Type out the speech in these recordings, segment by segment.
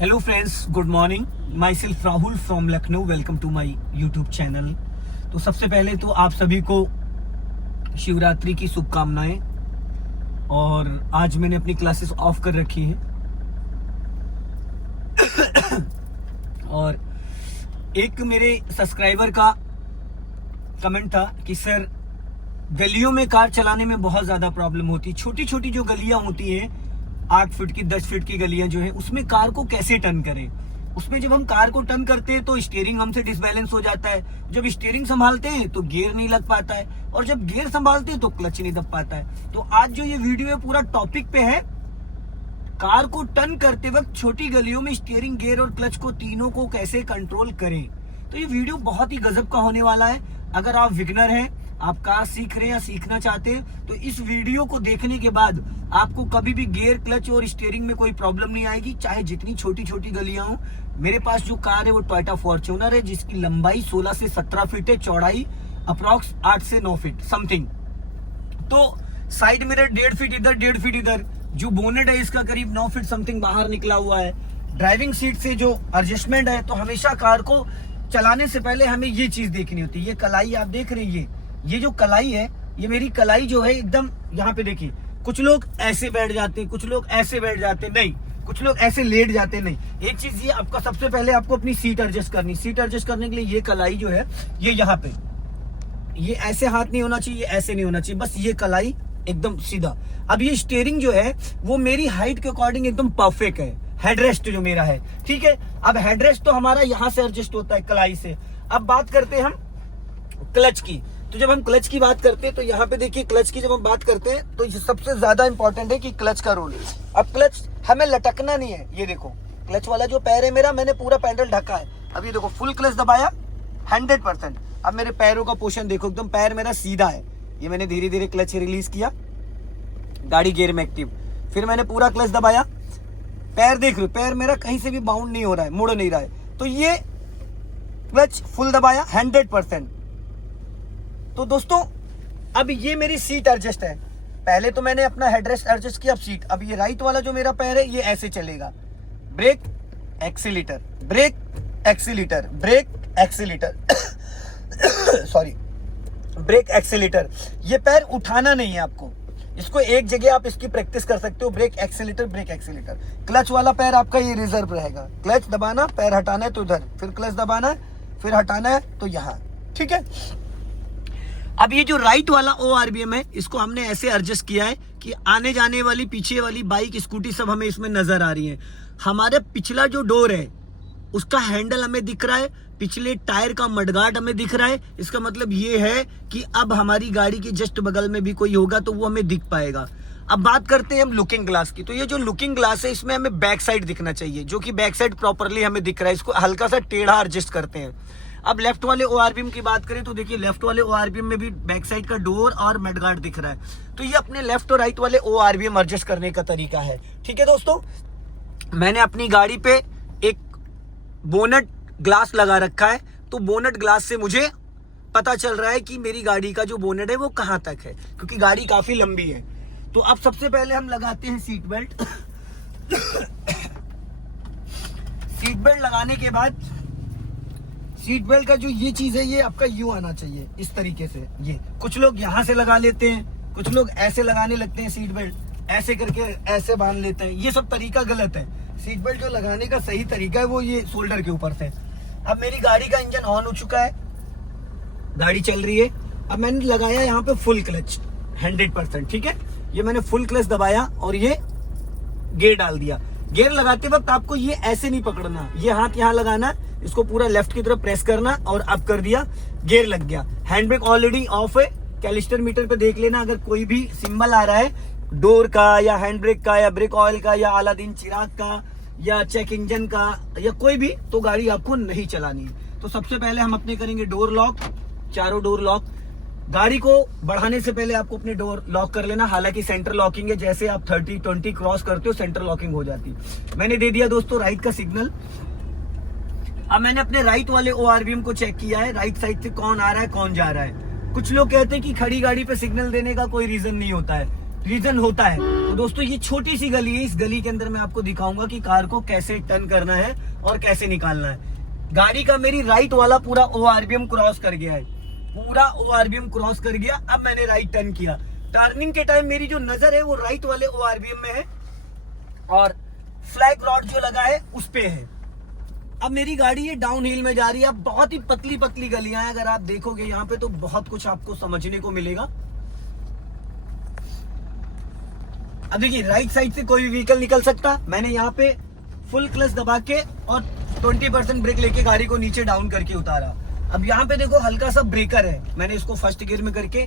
Hello friends, good morning. Myself Rahul from Lucknow. Welcome to my YouTube channel. तो सबसे पहले तो आप सभी को शिवरात्रि की शुभकामनाएं। और आज मैंने अपनी क्लासेस ऑफ कर रखी हैं। और एक मेरे सब्सक्राइबर का कमेंट था कि सर, गलियों में कार चलाने में बहुत ज्यादा प्रॉब्लम होती है। छोटी छोटी जो गलियां होती हैं, 8 फीट की 10 फीट की गलियां जो है, उसमें कार को कैसे टर्न करें। उसमें जब हम कार को टर्न करते हैं तो स्टीयरिंग हमसे डिसबैलेंस हो जाता है। जब स्टीयरिंग संभालते हैं तो गियर नहीं लग पाता है, और जब गियर संभालते हैं तो क्लच नहीं दब पाता है। तो आज जो ये वीडियो है पूरा टॉपिक पे है, कार को टर्न करते वक्त छोटी गलियों में स्टीयरिंग, गियर और क्लच को तीनों को कैसे कंट्रोल करें। तो ये वीडियो बहुत ही गजब का होने वाला है। अगर आप बिगिनर हैं, आप कार सीख रहे हैं या सीखना चाहते हैं, तो इस वीडियो को देखने के बाद आपको कभी भी गियर, क्लच और स्टीयरिंग में कोई प्रॉब्लम नहीं आएगी, चाहे जितनी छोटी छोटी गलियां हो। मेरे पास जो कार है वो टोयोटा फॉर्च्यूनर है, जिसकी लंबाई 16 से 17 फीट है, चौड़ाई अप्रॉक्स 8 से 9 फीट समथिंग। तो साइड मिरर 1.5 फीट इधर, 1.5 फीट इधर। जो बोनेट है इसका करीब 9 फीट समथिंग बाहर निकला हुआ है। ड्राइविंग सीट से जो एडजस्टमेंट है, तो हमेशा कार को चलाने से पहले हमें ये चीज देखनी होती है। ये कलाई आप देख रहे हैं, ये जो कलाई है, ये मेरी कलाई जो है एकदम यहाँ पे देखिए। कुछ लोग ऐसे बैठ जाते हैं, कुछ लोग ऐसे बैठ जाते हैं, नहीं, कुछ लोग ऐसे लेट जाते हैं, नहीं। एक चीज ये आपका, सबसे पहले आपको अपनी सीट एडजस्ट करनी। सीट एडजस्ट करने के लिए ये कलाई जो है, ये यहाँ पे, ये ऐसे हाथ नहीं होना चाहिए, ऐसे नहीं होना चाहिए, बस ये कलाई एकदम सीधा। अब ये स्टीयरिंग जो है वो मेरी हाइट के अकॉर्डिंग एकदम परफेक्ट है। हेडरेस्ट जो मेरा है, ठीक है। अब हेडरेस्ट तो हमारा यहाँ से एडजस्ट होता है, कलाई से। अब बात करते हैं हम क्लच की। तो जब हम क्लच की बात करते हैं तो यहाँ पे देखिए, क्लच की जब हम बात करते हैं तो सबसे ज्यादा इंपॉर्टेंट है कि क्लच का रोल। अब क्लच हमें लटकना नहीं है। ये देखो, क्लच वाला जो पैर है मेरा, मैंने पूरा पैडल ढका है। अब ये देखो, फुल क्लच दबाया 100%। अब मेरे पैरों का पोर्शन देखो, एकदम पैर मेरा सीधा है। ये मैंने धीरे धीरे क्लच रिलीज किया, गाड़ी गियर में एक्टिव। फिर मैंने पूरा क्लच दबाया, पैर देख रहे हो, पैर मेरा कहीं से भी बाउंड नहीं हो रहा है, मुड़ नहीं रहा है। तो ये क्लच फुल दबाया 100%। तो दोस्तों, अब ये मेरी सीट एडजस्ट है। पहले तो मैंने अपना हेडरेस्ट एडजस्ट किया, अब सीट। अब ये राइट वाला जो मेरा पैर है, ये ऐसे चलेगा। Brake, accelerator, brake, accelerator, brake, accelerator sorry, brake, accelerator. ये पैर उठाना नहीं है आपको, इसको एक जगह आप इसकी प्रैक्टिस कर सकते हो। Brake, accelerator, brake, accelerator. Clutch वाला पैर आपका ये रिजर्व रहेगा। क्लच दबाना, पैर हटाना है तो इधर, फिर क्लच दबाना है, फिर हटाना है तो यहाँ, ठीक है। अब ये जो राइट वाला ORBM है, इसको हमने ऐसे एडजस्ट किया है कि आने जाने वाली, पीछे वाली बाइक, स्कूटी सब हमें इसमें नजर आ रही है। हमारे पिछला जो डोर है उसका हैंडल हमें दिख रहा है, पिछले टायर का मडगार्ड हमें दिख रहा है। इसका मतलब ये है कि अब हमारी गाड़ी के जस्ट बगल में भी कोई होगा तो वो हमें दिख पाएगा। अब बात करते हैं हम लुकिंग ग्लास की। तो ये जो लुकिंग ग्लास है, इसमें हमें बैक साइड दिखना चाहिए, जो कि बैक साइड प्रॉपरली हमें दिख रहा है। इसको हल्का सा टेढ़ा एडजस्ट करते हैं। अब लेफ्ट वाले ORBM की बात करें तो देखिए, लेफ्ट वाले ORBM में भी बैक साइड का डोर और मडगार्ड दिख रहा है। तो ये अपने लेफ्ट और राइट वाले ORBM एडजस्ट करने का तरीका है, ठीक है दोस्तों। मैंने अपनी गाड़ी पे एक बोनट ग्लास लगा रखा है, तो बोनट ग्लास से मुझे पता चल रहा है कि मेरी गाड़ी का जो बोनट है वो कहां तक है, क्योंकि गाड़ी काफी लंबी है। तो अब सबसे पहले हम लगाते हैं सीट बेल्ट। सीट बेल्ट लगाने के बाद, सीट बेल्ट का जो ये चीज है, ये आपका यूं आना चाहिए, इस तरीके से। ये कुछ लोग यहां से लगा लेते हैं, कुछ लोग ऐसे लगाने लगते हैं सीट बेल्ट, ऐसे करके ऐसे बांध लेते हैं। ये सब तरीका गलत है। सीट बेल्ट जो लगाने का सही तरीका है वो ये शोल्डर के ऊपर से। अब मेरी गाड़ी का इंजन ऑन हो चुका है, गाड़ी चल रही है। अब मैंने लगाया यहाँ पे फुल क्लच 100%, ठीक है। ये मैंने फुल क्लच दबाया और ये गियर डाल दिया। गियर लगाते वक्त आपको ये ऐसे नहीं पकड़ना, ये हाथ यहाँ लगाना, इसको पूरा लेफ्ट की तरफ प्रेस करना और अप कर दिया, गियर लग गया। हैंड ब्रेक ऑलरेडी ऑफ है। कैलिस्टर मीटर पे देख लेना, अगर कोई भी सिंबल आ रहा है डोर का या हैंड ब्रेक का या ब्रेक ऑयल का या अलादीन चिराग का या चेक इंजन का या कोई भी, तो गाड़ी आपको नहीं चलानी है। तो सबसे पहले हम अपने करेंगे डोर लॉक, चारों डोर लॉक। गाड़ी को बढ़ाने से पहले आपको अपने डोर लॉक कर लेना। हालांकि सेंटर लॉकिंग है, जैसे आप 30-20 क्रॉस करते हो सेंटर लॉकिंग हो जाती है। मैंने दे दिया दोस्तों राइट का सिग्नल। अब मैंने अपने राइट वाले ORBM को चेक किया है, राइट साइड से कौन आ रहा है, कौन जा रहा है। कुछ लोग कहते हैं कि खड़ी गाड़ी पे सिग्नल देने का कोई रीजन नहीं होता है। रीजन होता है। तो दोस्तों ये छोटी सी गली है, इस गली के अंदर मैं आपको दिखाऊंगा कि कार को कैसे टर्न करना है और कैसे निकालना है। गाड़ी का मेरी राइट वाला पूरा ORBM क्रॉस कर गया है, पूरा ORBM क्रॉस कर गया। अब मैंने राइट टर्न किया, टर्निंग के टाइम मेरी जो नजर है वो राइट वाले ORBM में है और फ्लैग रॉड जो लगा है उस पे है। अब मेरी गाड़ी ये डाउन हिल में जा रही है। अब बहुत ही पतली पतली गलियां हैं, अगर आप देखोगे यहाँ पे तो बहुत कुछ आपको समझने को मिलेगा। अब देखिए राइट साइड से कोई भी व्हीकल निकल सकता, मैंने यहाँ पे फुल क्लच दबा के और 20% ब्रेक लेके गाड़ी को नीचे डाउन करके उतारा। अब यहाँ पे देखो हल्का सा ब्रेकर है, मैंने इसको फर्स्ट गियर में करके,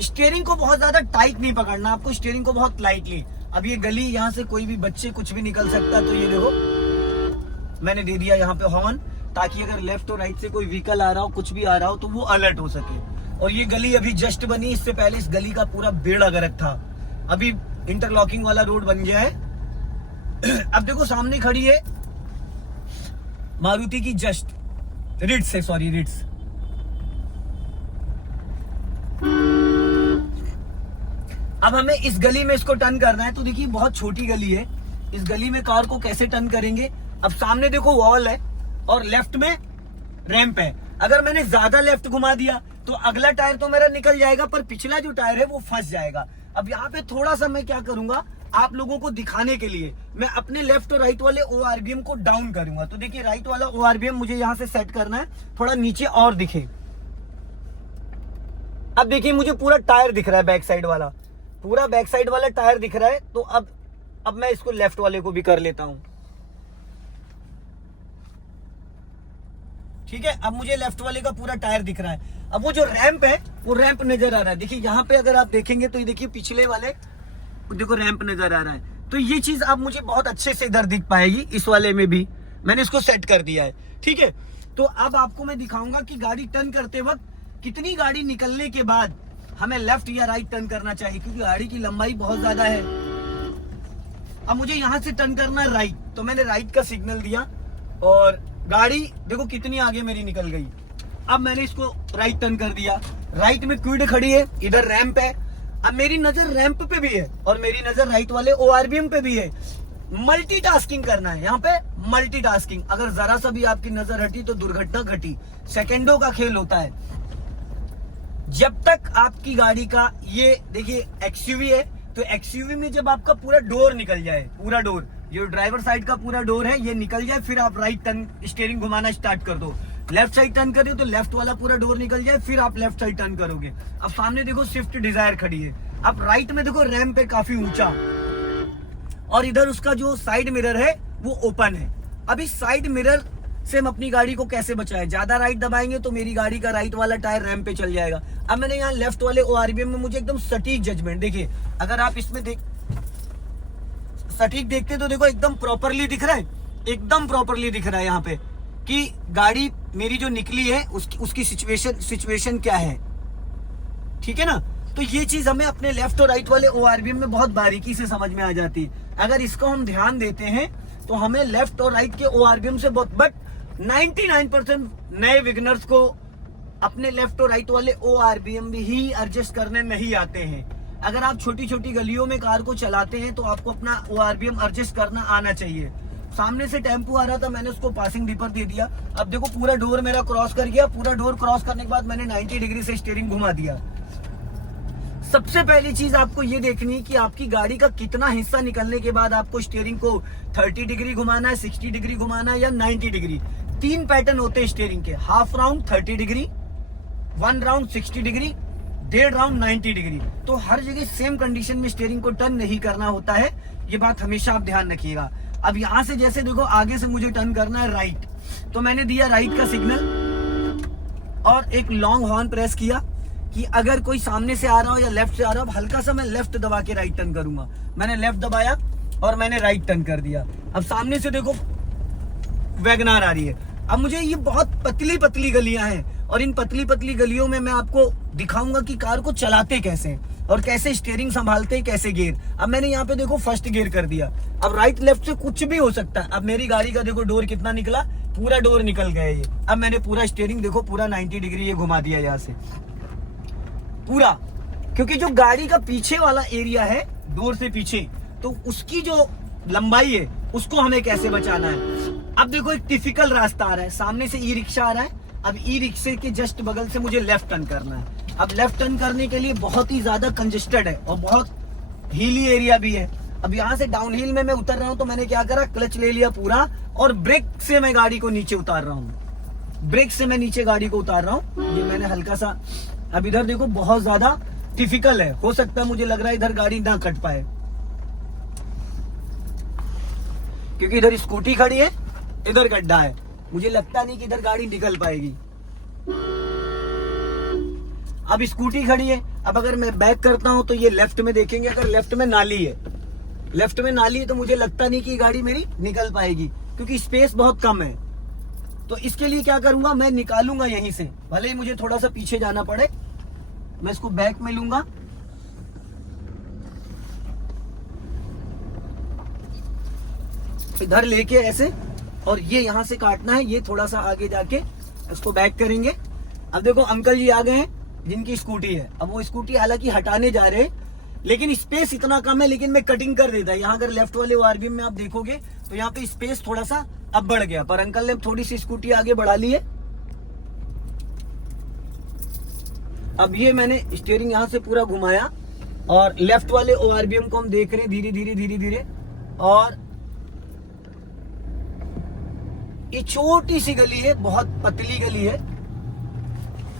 स्टीयरिंग को बहुत ज्यादा टाइट नहीं पकड़ना आपको, स्टीयरिंग को बहुत लाइटली। अब ये गली यहाँ से कोई भी बच्चे कुछ भी निकल सकता, तो ये देखो मैंने दे दिया यहाँ पे हॉर्न, ताकि अगर लेफ्ट और राइट से कोई व्हीकल आ रहा हो, कुछ भी आ रहा हो, तो वो अलर्ट हो सके। और ये गली अभी जस्ट बनी, इससे पहले इस गली का पूरा बेड़ा गर्क था, अभी इंटरलॉकिंग वाला रोड बन गया है। अब देखो सामने खड़ी है मारुति की रिट्स है, सॉरी रिट्स। अब हमें इस गली में इसको टर्न करना है, तो देखिए बहुत छोटी गली है, इस गली में कार को कैसे टर्न करेंगे। अब सामने देखो वॉल है और लेफ्ट में रैंप है। अगर मैंने ज्यादा लेफ्ट घुमा दिया तो अगला टायर तो मेरा निकल जाएगा, पर पिछला जो टायर है वो फंस जाएगा। अब यहाँ पे थोड़ा सा मैं क्या करूंगा, आप लोगों को दिखाने के लिए मैं अपने लेफ्ट और राइट वाले ORBM को डाउन करूंगा। तो देखिए राइट वाला ORBM मुझे यहाँ से सेट करना है, थोड़ा नीचे और दिखे। अब देखिए मुझे पूरा टायर दिख रहा है, बैक साइड वाला, पूरा बैक साइड वाला टायर दिख रहा है। तो अब मैं इसको लेफ्ट वाले को भी कर लेता हूं, ठीक है। अब मुझे लेफ्ट वाले का पूरा टायर दिख रहा है। अब वो जो रैंप है वो रैंप नजर आ रहा है, देखिए यहाँ पे अगर आप देखेंगे तो ये देखिए पिछले वाले देखो रैंप नजर आ रहा है। तो ये चीज अब मुझे बहुत अच्छे से इधर दिख पाएगी, इस वाले में भी मैंने इसको सेट कर दिया है, ठीक है। तो अब आपको मैं दिखाऊंगा कि गाड़ी टर्न करते वक्त कितनी गाड़ी निकलने के बाद हमें लेफ्ट या राइट टर्न करना चाहिए, क्योंकि गाड़ी की लंबाई बहुत ज्यादा है। अब मुझे यहां से टर्न करना है राइट, तो मैंने राइट का सिग्नल दिया और गाड़ी देखो कितनी आगे मेरी निकल गई। अब मैंने इसको राइट टर्न कर दिया, राइट में क्विड खड़ी है, इधर रैंप है। अब मेरी नजर रैंप पे भी है और मेरी नजर राइट वाले ORBM पे भी है। मल्टीटास्किंग करना है यहाँ पे, मल्टीटास्किंग। अगर जरा सा भी आपकी नजर हटी तो दुर्घटना घटी, सेकंडों का खेल होता है। जब तक आपकी गाड़ी का ये देखिए XUV है, तो XUV में जब आपका पूरा डोर निकल जाए, पूरा डोर जो ड्राइवर साइड का पूरा डोर है ये निकल जाए, फिर आप राइट टर्न स्टीयरिंग घुमाना स्टार्ट कर दो। लेफ्ट साइड टर्न कर रहे हो तो लेफ्ट वाला पूरा डोर निकल जाए, फिर आप लेफ्ट साइड टर्न करोगे। अब सामने देखो स्विफ्ट डिजायर खड़ी है, अब राइट में देखो रैंप है काफी ऊंचा और इधर उसका जो साइड मिरर है वो ओपन है। अब इस साइड मिरर से हम अपनी गाड़ी को कैसे बचाएं, ज्यादा राइट दबाएंगे तो मेरी गाड़ी का राइट वाला टायर रैंप पे चल जाएगा। अब मैंने यहाँ लेफ्ट वाले ORBM में मुझे एकदम सटीक जजमेंट, देखिए अगर आप इसमें सटीक देखते तो देखो एकदम प्रॉपरली दिख रहा है, एकदम प्रॉपरली दिख रहा है यहाँ पे कि गाड़ी मेरी जो निकली है उसकी सिचुएशन क्या है, ठीक है ना। तो ये चीज हमें अपने लेफ्ट और राइट वाले ORBM में बहुत बारीकी से समझ में आ जाती है। अगर इसको हम ध्यान देते हैं तो हमें लेफ्ट और राइट के ORBM से बहुत, बट 99% नए बिगिनर्स को अपने लेफ्ट और राइट वाले ORBM भी ही एडजस्ट करने नहीं आते हैं। अगर आप छोटी छोटी गलियों में कार को चलाते हैं तो आपको अपना ORBM एडजस्ट करना आना चाहिए। सामने से टेम्पो आ रहा था, मैंने उसको पासिंग बीपर दे दिया। अब देखो पूरा डोर मेरा क्रॉस कर गया, पूरा डोर क्रॉस करने के बाद मैंने 90 डिग्री से स्टीयरिंग घुमा दिया। सबसे पहली चीज आपको ये देखनी है कि आपकी गाड़ी का कितना हिस्सा निकलने के बाद आपको स्टीयरिंग को 30 डिग्री घुमाना है, 60 डिग्री घुमाना है या 90 डिग्री। 3 पैटर्न होते हैं स्टीयरिंग के, half round 30 degree, 1 round 60 degree, 1.5 round 90 degree. तो हर जगह सेम कंडीशन में स्टीयरिंग को टर्न नहीं करना होता है, ये बात हमेशा आप ध्यान रखिएगा। अब यहाँ से जैसे देखो आगे से मुझे टर्न करना है राइट, तो मैंने दिया राइट का सिग्नल और एक लॉन्ग हॉर्न प्रेस किया कि अगर कोई सामने से आ रहा हो या लेफ्ट से आ रहा हो, हल्का सा मैं लेफ्ट दबा के राइट टर्न करूंगा। मैंने लेफ्ट दबाया और मैंने राइट टर्न कर दिया। अब सामने से देखो वैगनार आ रही है। अब मुझे ये बहुत पतली पतली गलियां हैं और इन पतली पतली गलियों में मैं आपको दिखाऊंगा कि कार को चलाते कैसे और कैसे स्टीयरिंग संभालते हैं, कैसे गियर। अब मैंने यहाँ पे देखो फर्स्ट गियर कर दिया। अब राइट लेफ्ट से कुछ भी हो सकता है। अब मेरी गाड़ी का देखो डोर कितना निकला, पूरा डोर निकल गया ये। अब मैंने पूरा स्टीयरिंग देखो पूरा 90 डिग्री ये घुमा दिया यहाँ से पूरा। क्योंकि जो गाड़ी का पीछे वाला एरिया है, डोर से पीछे, तो उसकी जो लंबाई है उसको हमें कैसे बचाना है। अब देखो एक टिपिकल रास्ता आ रहा है, सामने से ई रिक्शा आ रहा है। अब ई रिक्शे के जस्ट बगल से मुझे लेफ्ट टर्न करना है। अब लेफ्ट टर्न करने के लिए बहुत ही ज्यादा कंजेस्टेड है और बहुत हिली एरिया भी है। अब यहाँ से डाउन हिल में मैं उतर रहा हूँ, तो मैंने क्या करा, क्लच ले लिया पूरा और ब्रेक से मैं गाड़ी को नीचे उतार रहा हूँ। ब्रेक से मैं नीचे गाड़ी को उतार रहा हूँ। ये मैंने हल्का सा, अब इधर देखो बहुत ज्यादा टिपिकल है, हो सकता है मुझे लग रहा है इधर गाड़ी ना कट पाए, क्योंकि इधर स्कूटी खड़ी है, इधर गड्ढा है। मुझे लगता नहीं कि इधर गाड़ी निकल पाएगी। अब स्कूटी खड़ी है, अब अगर मैं बैक करता हूं तो ये लेफ्ट में देखेंगे, अगर लेफ्ट में नाली है, लेफ्ट में नाली है, तो मुझे लगता नहीं कि गाड़ी मेरी निकल पाएगी, क्योंकि स्पेस बहुत कम है। तो इसके लिए क्या करूंगा, मैं निकालूंगा यहीं से, भले ही मुझे थोड़ा सा पीछे जाना पड़े। मैं इसको बैक में लूंगा, इधर लेके ऐसे, और ये यहां से काटना है, ये थोड़ा सा आगे जाके इसको बैक करेंगे। अब देखो अंकल जी आ गए हैं जिनकी स्कूटी है। अब वो स्कूटी हालांकि हटाने जा रहे हैं, लेकिन स्पेस इतना कम है, लेकिन मैं कटिंग कर देता है। यहाँ अगर लेफ्ट वाले आरबीएम में आप देखोगे तो यहाँ पे स्पेस थोड़ा सा अब बढ़ गया, पर अंकल ने थोड़ी सी स्कूटी आगे बढ़ा ली है। अब ये मैंने स्टीयरिंग यहाँ से पूरा घुमाया और लेफ्ट वाले ओआरबीएम को हम देख रहे हैं धीरे धीरे धीरे धीरे। और ये छोटी सी गली है, बहुत पतली गली है,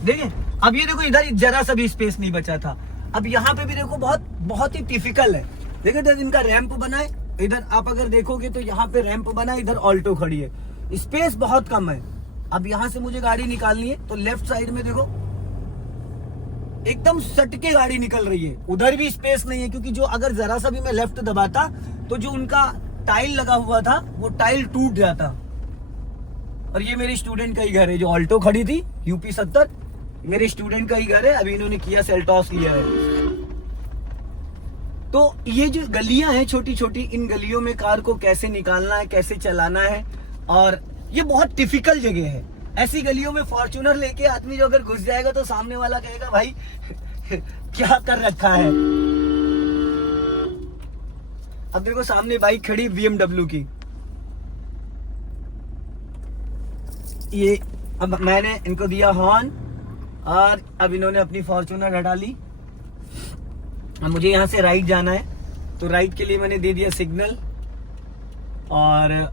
देखिए। अब ये देखो इधर जरा सा भी स्पेस नहीं बचा था। अब यहाँ पे भी देखो बहुत ही टिपिकल है, देखिए इधर इनका रैंप बना है, इधर आप अगर देखोगे तो यहाँ पे रैंप बना है, इधर ऑल्टो खड़ी है, स्पेस बहुत कम है। अब यहाँ से मुझे गाड़ी निकालनी है, तो लेफ्ट साइड में देखो एकदम सट के गाड़ी निकल रही है, उधर भी स्पेस नहीं है, क्योंकि जो अगर जरा सा भी मैं लेफ्ट दबाता तो जो उनका टाइल लगा हुआ था वो टाइल टूट जाता। और ये मेरी स्टूडेंट का ही घर है, जो ऑल्टो खड़ी थी यूपी 70, मेरे स्टूडेंट का ही घर है। अभी इन्होंने किया सेल्टॉस लिया है। तो ये जो गलियां हैं छोटी छोटी, इन गलियों में कार को कैसे निकालना है, कैसे चलाना है, और ये बहुत टिपिकल जगह है। ऐसी गलियों में फॉर्च्यूनर लेके आदमी जो अगर घुस जाएगा तो सामने वाला कहेगा भाई क्या कर रखा है। अब देखो सामने बाइक खड़ी BMW की, ये अब मैंने इनको दिया हॉर्न और अब इन्होंने अपनी फॉर्च्यूनर हटा ली। अब मुझे यहाँ से राइट जाना है, तो राइट के लिए मैंने दे दिया सिग्नल, और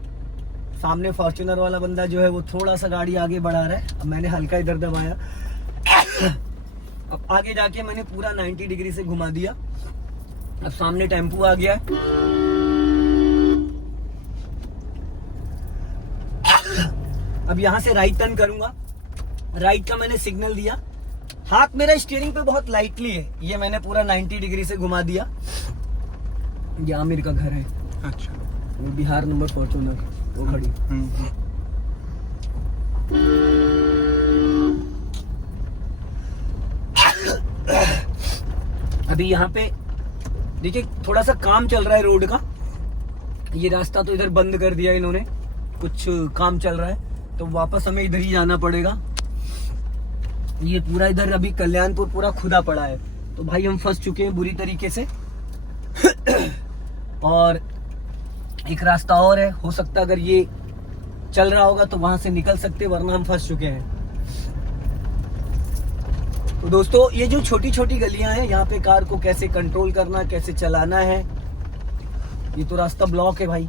सामने फॉर्च्यूनर वाला बंदा जो है वो थोड़ा सा गाड़ी आगे बढ़ा रहा है। अब मैंने हल्का इधर दबाया, अब आगे जाके मैंने पूरा 90 डिग्री से घुमा दिया। अब सामने टेम्पू आ गया है, अब यहाँ से राइट टर्न करूंगा। राइट का मैंने सिग्नल दिया, हाथ मेरा स्टीयरिंग पे बहुत लाइटली है, ये मैंने पूरा 90 डिग्री से घुमा दिया। ये आमिर का घर है, अच्छा, वो बिहार नंबर फॉर्च्यूनर वो खड़ी। अभी यहाँ पे देखिए थोड़ा सा काम चल रहा है रोड का, ये रास्ता तो इधर बंद कर दिया इन्होंने, कुछ काम चल रहा है, तो वापस हमें इधर ही जाना पड़ेगा। ये पूरा इधर अभी कल्याणपुर पूरा खुदा पड़ा है, तो भाई हम फंस चुके हैं बुरी तरीके से। और एक रास्ता और है, हो सकता है अगर ये चल रहा होगा तो वहां से निकल सकते, वरना हम फंस चुके हैं। तो दोस्तों ये जो छोटी छोटी गलियां हैं, यहाँ पे कार को कैसे कंट्रोल करना, कैसे चलाना है। ये तो रास्ता ब्लॉक है भाई,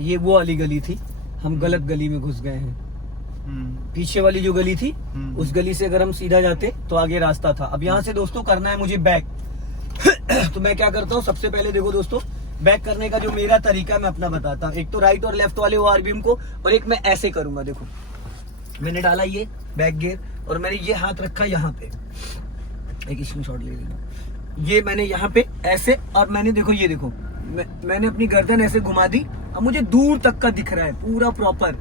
ये वो वाली गली थी, हम गलत गली में घुस गए हैं। पीछे वाली जो गली थी उस गली से अगर हम सीधा जाते तो आगे रास्ता था। अब यहाँ से दोस्तों करना है मुझे बैक। तो मैं क्या करता हूँ, सबसे पहले देखो दोस्तों, बैक करने का जो मेरा तरीका मैं अपना बताता हूँ। एक तो राइट और लेफ्ट वाले आरबीएम को, और एक मैं ऐसे करूंगा। देखो मैंने डाला ये बैक गियर, और मैंने ये हाथ रखा यहाँ पे, एक स्क्रीनशॉट ले लेना। ये मैंने यहाँ पे ऐसे, और मैंने देखो ये देखो मैंने अपनी गर्दन ऐसे घुमा दी। अब मुझे दूर तक का दिख रहा है पूरा प्रॉपर।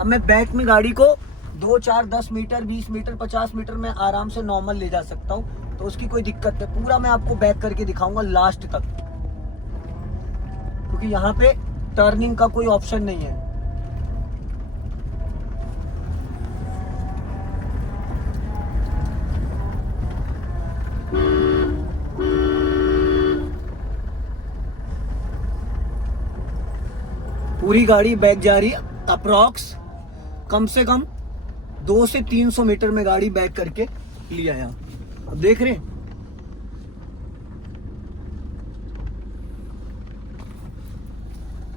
अब मैं बैक में गाड़ी को 2, 4, 10 मीटर, 20 मीटर, 50 मीटर में आराम से नॉर्मल ले जा सकता हूँ, तो उसकी कोई दिक्कत नहीं। पूरा मैं आपको बैक करके दिखाऊंगा लास्ट तक, क्योंकि यहाँ पे टर्निंग का कोई ऑप्शन नहीं है। पूरी गाड़ी बैक जा रही है, अप्रॉक्स कम से कम 200 से 300 मीटर में गाड़ी बैक करके लिया है। अब देख रहे हैं,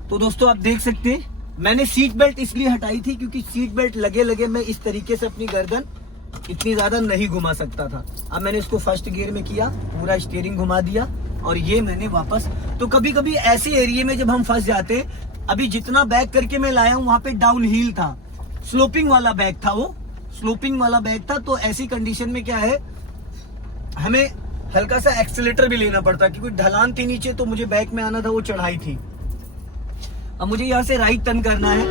तो दोस्तों आप देख सकते हैं मैंने सीट बेल्ट इसलिए हटाई थी क्योंकि सीट बेल्ट लगे लगे मैं इस तरीके से अपनी गर्दन इतनी ज्यादा नहीं घुमा सकता था। अब मैंने इसको फर्स्ट गियर में किया, पूरा स्टीयरिंग घुमा दिया और ये मैंने वापस। तो कभी कभी ऐसे एरिया में जब हम फंस जाते हैं, अभी जितना बैक करके मैं लाया हूँ वहां पे डाउन हिल था, स्लोपिंग वाला बैग था, वो स्लोपिंग वाला बैग था। तो ऐसी कंडीशन में क्या है, हमें हल्का सा एक्सीलेटर भी लेना पड़ता क्योंकि ढलान थी नीचे, तो मुझे बैक में आना था, वो चढ़ाई थी। अब मुझे यहाँ से राइट टर्न करना है।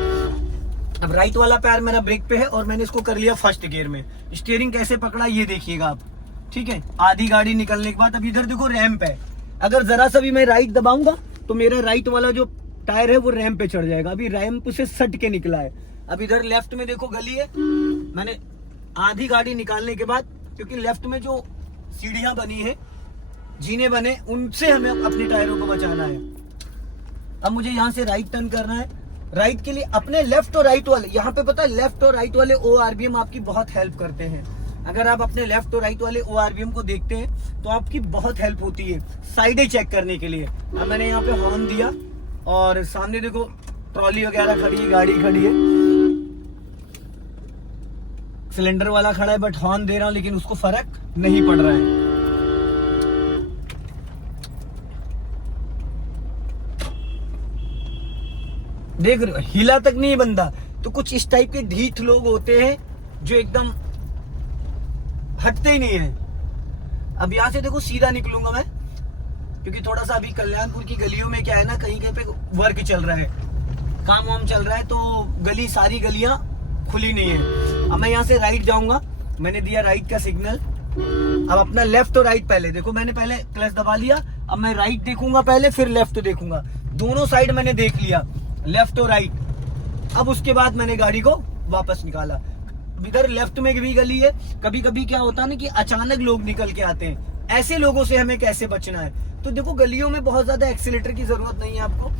अब राइट वाला पैर मेरा ब्रेक पे है और मैंने इसको कर लिया फर्स्ट गियर में। स्टीयरिंग कैसे पकड़ा ये देखिएगा आप, ठीक है। आधी गाड़ी निकलने के बाद अब इधर देखो रैंप है, अगर जरा सा भी मैं राइट दबाऊंगा तो मेरा राइट वाला जो टायर है वो रैंप पे चढ़ जाएगा। अभी रैंप से सट के निकला है। अब इधर लेफ्ट में देखो गली है, मैंने आधी गाड़ी निकालने के बाद, क्योंकि लेफ्ट में जो सीढ़ियां बनी है, जीने बने, उनसे हमें अपने टायरों को बचाना है। अब मुझे यहाँ से राइट टर्न करना है। राइट के लिए अपने लेफ्ट और राइट वाले, यहाँ पे पता है लेफ्ट और राइट वाले ORVM आपकी बहुत हेल्प करते हैं। अगर आप अपने लेफ्ट और राइट वाले ORVM को देखते हैं तो आपकी बहुत हेल्प होती है साइडें चेक करने के लिए। अब मैंने यहाँ पे हॉर्न दिया और सामने देखो ट्रॉली वगैरह खड़ी है, गाड़ी खड़ी है, सिलेंडर वाला खड़ा है, बट हॉर्न दे रहा हूं लेकिन उसको फर्क नहीं पड़ रहा है। देख रहे हो, हिला तक नहीं बंदा। तो कुछ इस टाइप के ढीठ लोग होते हैं जो एकदम हटते ही नहीं है। अब यहां से देखो सीधा निकलूंगा मैं, क्योंकि थोड़ा सा अभी कल्याणपुर की गलियों में क्या है ना, कहीं कहीं पे वर्क चल रहा है, काम वाम चल रहा है, तो गली सारी गलियां खुली नहीं है। अब मैं यहाँ से राइट जाऊंगा, मैंने दिया राइट का सिग्नल। अब अपना लेफ्ट और राइट पहले देखो, मैंने पहले क्लच दबा लिया, अब मैं राइट देखूंगा पहले, फिर लेफ्ट देखूंगा। दोनों साइड मैंने देख लिया, लेफ्ट और राइट। अब उसके बाद मैंने गाड़ी को वापस निकाला। इधर लेफ्ट में भी गली है, कभी कभी क्या होता है ना कि अचानक लोग निकल के आते हैं, ऐसे लोगों से हमें कैसे बचना है। तो देखो गलियों में बहुत ज्यादा एक्सीलेटर की जरूरत नहीं है आपको।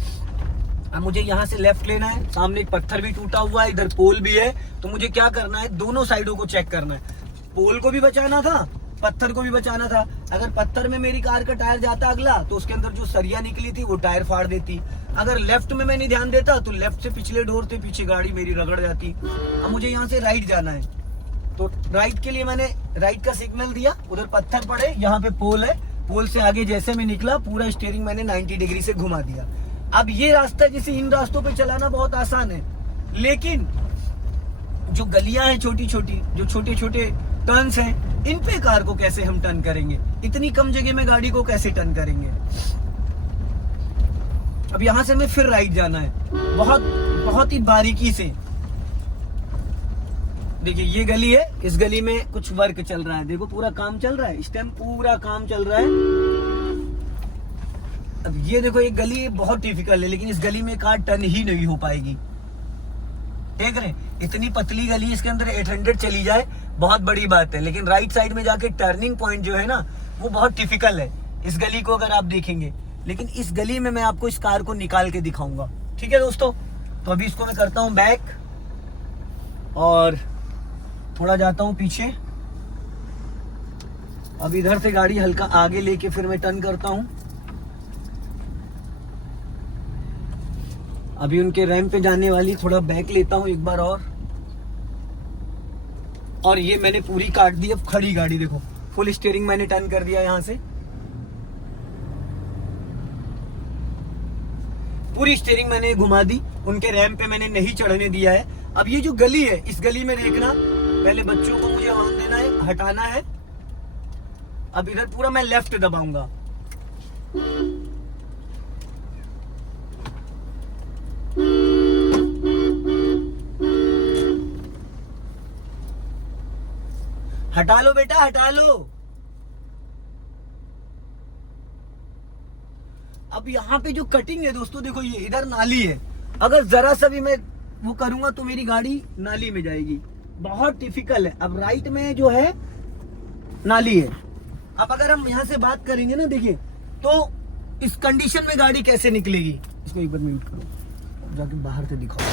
अब मुझे यहाँ से लेफ्ट लेना है, सामने एक पत्थर भी टूटा हुआ है, इधर पोल भी है, तो मुझे क्या करना है, दोनों साइडों को चेक करना है। पोल को भी बचाना था, पत्थर को भी बचाना था। अगर पत्थर में मेरी कार का टायर जाता अगला, तो उसके अंदर जो सरिया निकली थी वो टायर फाड़ देती। अगर लेफ्ट में मैं नहीं ध्यान देता तो लेफ्ट से पिछले डोर से पीछे गाड़ी मेरी रगड़ जाती। अब मुझे यहाँ से राइट जाना है, तो राइट के लिए मैंने राइट का सिग्नल दिया, उधर पत्थर पड़े, यहाँ पे पोल है, पोल से आगे जैसे मैं निकला, पूरा स्टीयरिंग मैंने 90 डिग्री से घुमा दिया। अब ये रास्ता, जैसे इन रास्तों पे चलाना बहुत आसान है, लेकिन जो गलियां हैं छोटी छोटी, जो छोटे छोटे टर्न्स हैं, इन पे कार को कैसे हम टर्न करेंगे, इतनी कम जगह में गाड़ी को कैसे टर्न करेंगे। अब यहां से हमें फिर राइट जाना है, बहुत ही बारीकी से। देखिए ये गली है, इस गली में कुछ वर्क चल रहा है, देखो पूरा काम चल रहा है, इस टाइम पूरा काम चल रहा है। अब ये देखो एक गली बहुत डिफिकल्ट है, लेकिन इस गली में कार टर्न ही नहीं हो पाएगी। देख रहे, इतनी पतली गली, इसके अंदर 800 चली जाए बहुत बड़ी बात है, लेकिन राइट साइड में जाके टर्निंग पॉइंट जो है ना, वो बहुत डिफिकल्ट है इस गली को अगर आप देखेंगे। लेकिन इस गली में मैं आपको इस कार को निकाल के दिखाऊंगा, ठीक है दोस्तों। तो अभी इसको मैं करता हूं बैक और थोड़ा जाता हूं पीछे। अब इधर से गाड़ी हल्का आगे लेके फिर मैं टर्न करता हूं। अभी उनके रैंप पे जाने वाली, थोड़ा बैक लेता हूं एक बार और ये मैंने पूरी काट दी। अब खड़ी गाड़ी देखो, फुल स्टीयरिंग मैंने टर्न कर दिया, यहां से पूरी स्टीयरिंग मैंने घुमा दी, उनके रैंप पे मैंने नहीं चढ़ने दिया है। अब ये जो गली है, इस गली में देखना, पहले बच्चों को मुझे हॉर्न देना है, हटाना है। अब इधर पूरा मैं लेफ्ट दबाऊंगा, हटा लो बेटा, हटा लो। अब यहाँ पे जो कटिंग है दोस्तों, देखो ये इधर नाली है, अगर जरा सा भी मैं वो करूंगा तो मेरी गाड़ी नाली में जाएगी, बहुत डिफिकल्ट है। अब राइट में जो है नाली है। अब अगर हम यहाँ से बात करेंगे ना, देखिए तो इस कंडीशन में गाड़ी कैसे निकलेगी। इसको एक बार म्यूट करो। जाके बाहर से दिखाओ।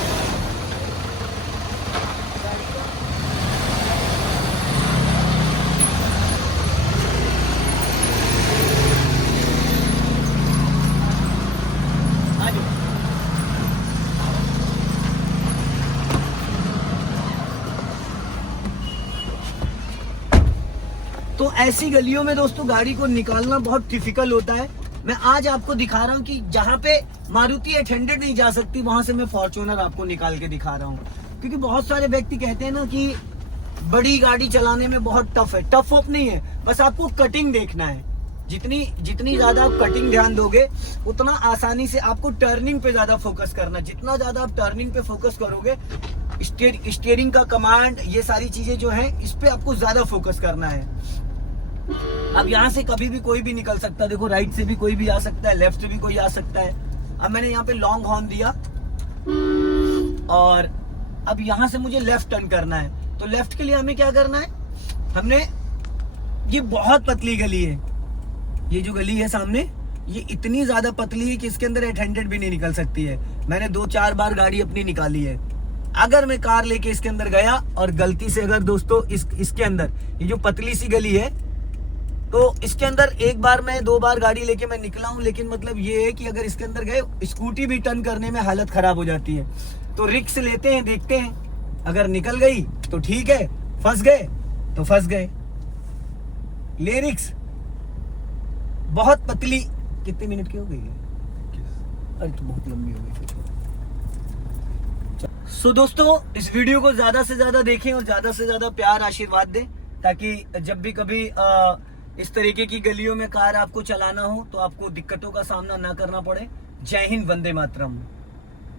तो ऐसी गलियों में दोस्तों गाड़ी को निकालना बहुत डिफिकल्ट होता है। मैं आज आपको दिखा रहा हूँ कि जहाँ पे मारुति 800 नहीं जा सकती, वहां से मैं फॉर्च्यूनर आपको निकाल के दिखा रहा हूँ। क्योंकि बहुत सारे व्यक्ति कहते हैं ना कि बड़ी गाड़ी चलाने में बहुत टफ है। टफ ऑफ नहीं है, बस आपको कटिंग देखना है। जितनी ज्यादा आप कटिंग ध्यान दोगे, उतना आसानी से आपको टर्निंग पे ज्यादा फोकस करना। जितना ज्यादा आप टर्निंग पे फोकस करोगे, स्टीयरिंग का कमांड, ये सारी चीजें जो है, इस पे आपको ज्यादा फोकस करना है। अब यहाँ से कभी भी कोई भी निकल सकता है। देखो, राइट से भी कोई भी आ सकता है, लेफ्ट से भी कोई आ सकता है। अब मैंने यहाँ पे लॉन्ग हॉर्न दिया और अब यहाँ से मुझे लेफ्ट टर्न करना है। तो लेफ्ट के लिए हमें क्या करना है, हमने, ये बहुत पतली गली है, ये जो गली है सामने, ये इतनी ज्यादा पतली है कि इसके अंदर 800 भी नहीं निकल सकती है। मैंने 2-4 बार गाड़ी अपनी निकाली है। अगर मैं कार लेके इसके अंदर गया और गलती से अगर दोस्तों इसके अंदर, ये जो पतली सी गली है, तो इसके अंदर 1 बार मैं 2 बार गाड़ी लेके मैं निकला हूं, लेकिन मतलब ये है कि अगर इसके अंदर गए, स्कूटी भी टर्न करने में हालत खराब हो जाती है। तो रिस्क लेते हैं, देखते हैं, अगर निकल गई तो ठीक है, फंस गए तो फंस गए। ले रिस्क। बहुत पतली, कितने मिनट की हो गई है? अरे तो बहुत लंबी हो गई। सो दोस्तों, इस वीडियो को ज्यादा से ज्यादा देखें और ज्यादा से ज्यादा प्यार आशीर्वाद दें, ताकि जब भी कभी इस तरीके की गलियों में कार आपको चलाना हो तो आपको दिक्कतों का सामना ना करना पड़े। जय हिंद, वंदे मातरम।